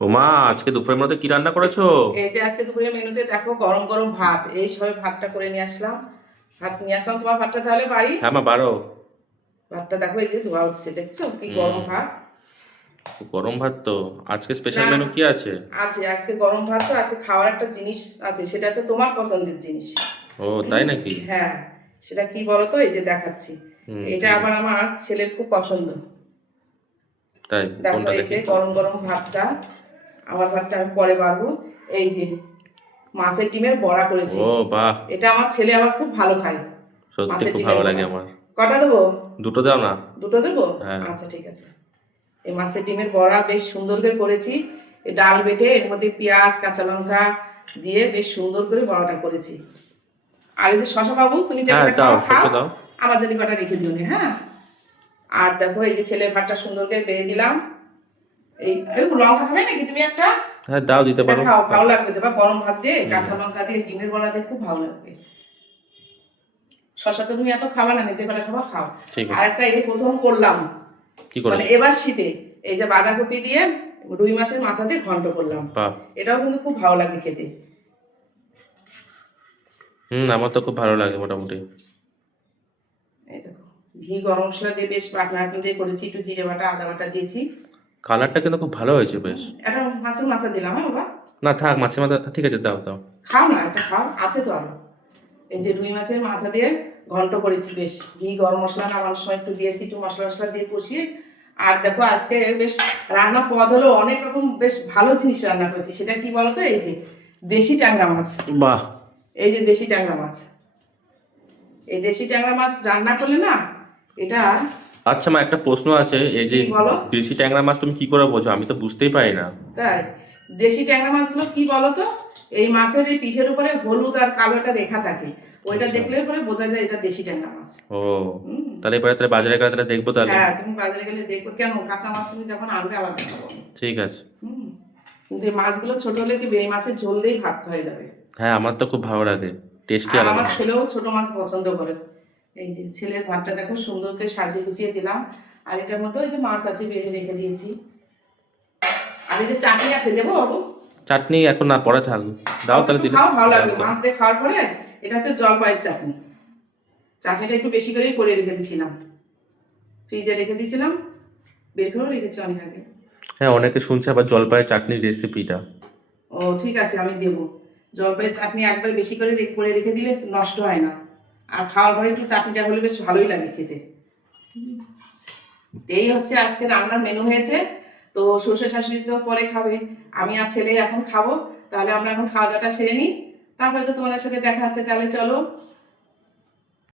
ও মা, আজকে দুপুরের মধ্যে কি রান্না করেছো? এই যে আজকে দুপুরের মেনুতে দেখো গরম গরম ভাত, এই সবে ভাতটা করে নিয়ে আসলাম। ভাত নিয়ে আসলাম, তোমার ভাতটা তাহলে বাড়ি। হ্যাঁ মা, বারো। ভাতটা দেখো, এই যে ধোয়া হচ্ছে, দেখছো কি গরম হুম। ভাত। গরম ভাত তো। আজকে স্পেশাল না, মেনু কি আছে? আছে আজকে গরম ভাত, তো আছে খাওয়ার একটা জিনিস আছে, সেটা হচ্ছে তোমার পছন্দের জিনিস। ও তাই নাকি? হ্যাঁ, সেটা কি বলো তো, এই যে দেখাচ্ছি। হুম, এটা ঠিক আবার আছে। আমার ছেলের খুব পছন্দ। তাই? দেখো কোনটা এই যে দেখি? গরম গরম ভাতটা, আমার ভাতটা আমি পরে বাড়বো। এই যে মাছের ডিমের বড়া করেছি। ও বাহ। এটা আমার ছেলে আবার খুব ভালো খায়, সত্যি মাছের খুব ডিমের ভালো লাগে বড়া। আমার। কটা দেবো? দুটো দাও না। দুটো দেবো? হ্যাঁ। আচ্ছা ঠিক আছে। এই মাছের ডিমের বড়া বেশ সুন্দর করে করেছি। এই ডাল বেটে এর মধ্যে পেঁয়াজ কাঁচা লঙ্কা দিয়ে বেশ সুন্দর করে বড়াটা করেছি। আর এই যে শশা বাবু, তুমি যে হ্যাঁ কটা দাও, খাও খাও, শস্য দাও। আমার জন্য কটা রেখে দিও নে, হ্যাঁ। আর দেখো এই যে ছেলের ভাতটা সুন্দর করে বেড়ে দিলাম। এই লঙ্কা খাবে নাকি তুমি একটা? হ্যাঁ দাও, দিতে এটা পারো। খাও, ভালো লাগবে, দেবা গরম ভাত দিয়ে হুম। কাঁচা লঙ্কা দিয়ে ডিমের বড়া দিয়ে খুব ভালো লাগবে। শশা তো তুমি এত খাবা না, নিজে কটা খাবা খাও। ঠিক আর আছে। একটা এই প্রথম করলাম, কি মানে করেছো? এবার শীতে, এই যে বাঁধাকপি দিয়ে রুই মাছের মাথা দিয়ে ঘন্ট করলাম। বাহ। এটাও কিন্তু খুব ভালো লাগে খেতে। আমার তো খুব ভালো লাগে মোটামুটি। এই দেখো, ঘি গরম মশলা দিয়ে বেশ বাটনা দিয়ে করেছি, একটু জিরে বাটা আদা বাটা দিয়েছি। কালারটা কিন্তু খুব ভালো হয়েছে বেশ। একটা মাছের মাথা দিলাম, হ্যাঁ বাবা। না থাক, মাছের মাথা ঠিক আছে, দাও দাও। খাও না, একটা খাও, আছে তো আরো। এই যে রুই মাছের মাথা দিয়ে ঘন্ট করেছি, বেশ ঘি গরম মশলা নামানোর সময় একটু দিয়েছি, একটু মশলা মশলা দিয়ে কষিয়ে। আর দেখো আজকে বেশ রান্না পদ হলো অনেক রকম, বেশ ভালো জিনিস রান্না করেছি। সেটা কি বলতো, এই যে দেশি ট্যাংরা মাছ। বাহ। এই যে দেশি ট্যাংরা মাছ, এই দেশি ট্যাংরা মাছ রান্না করলে না, এটা। আচ্ছা মা, একটা প্রশ্ন আছে, এই যে কি বলো? দেশি ট্যাংরা মাছ তুমি কি করে বোঝো? আমি তো বুঝতেই পারি না। তাই, দেশি ট্যাংরা মাছগুলো কি বলতো, এই মাছের এই পিঠের উপরে হলুদ আর কালো একটা রেখা থাকে, ওইটা আচ্ছা। দেখলে পরে বোঝা যায় এটা দেশি ট্যাংরা মাছ। ও, হুম। তাহলে এবারে তাহলে বাজারে গেলে তাহলে দেখবো তাহলে। হ্যাঁ, তুমি বাজারে গেলে দেখো, কেন কাঁচা মাছ তুমি যখন আনবে আবার দেখাবো। ঠিক আছে। হুম। কিন্তু এই মাছগুলো ছোট হলে কি এই মাছের ঝোল দিয়েই ভাত হয়ে যাবে। হ্যাঁ, আমার তো খুব ভালো লাগে। টেস্টি আর আলাদা। আমার ছেলেও ছোট মাছ পছন্দ করে। এই যে ছেলের ভাতটা দেখো সুন্দর করে সাজিয়ে গুছিয়ে দিলাম। আর এটার মধ্যে ওই যে মাছ আছে বেটে রেখে দিয়েছি। আর এই যে চাটনি আছে, দেবো বাবু? চাটনি এখন না, পরে থাক। দাও তাহলে একটু দিলে। খাও, ভালো দাও লাগবে দাও। মাছ দিয়ে খাওয়ার পরে। এটা হচ্ছে জলপাইয়ের চাটনি। চাটনিটা একটু বেশি করেই করে রেখে দিয়েছিলাম, ফ্রিজে রেখে দিয়েছিলাম, বের করেও রেখেছি অনেক আগে। হ্যাঁ, অনেকে শুনছে আবার জলপাইয়ের চাটনির রেসিপিটা। ও ঠিক আছে, আমি দেবো। জলপাইয়ের চাটনি একবার বেশি করে করে রেখে দিলে নষ্ট হয় না। আর খাওয়ার পরে একটু চাটনিটা হলে বেশ ভালোই লাগে খেতে। এই হচ্ছে আজকে রান্নার মেনু হয়েছে। তো শ্বশুর শাশুড়ি তো পরে খাবে, আমি আর ছেলে এখন খাবো। তাহলে আমরা এখন খাওয়া দাওয়াটা সেরে নিই, তারপরে তো তোমাদের সাথে দেখা হচ্ছে, তাহলে চলো।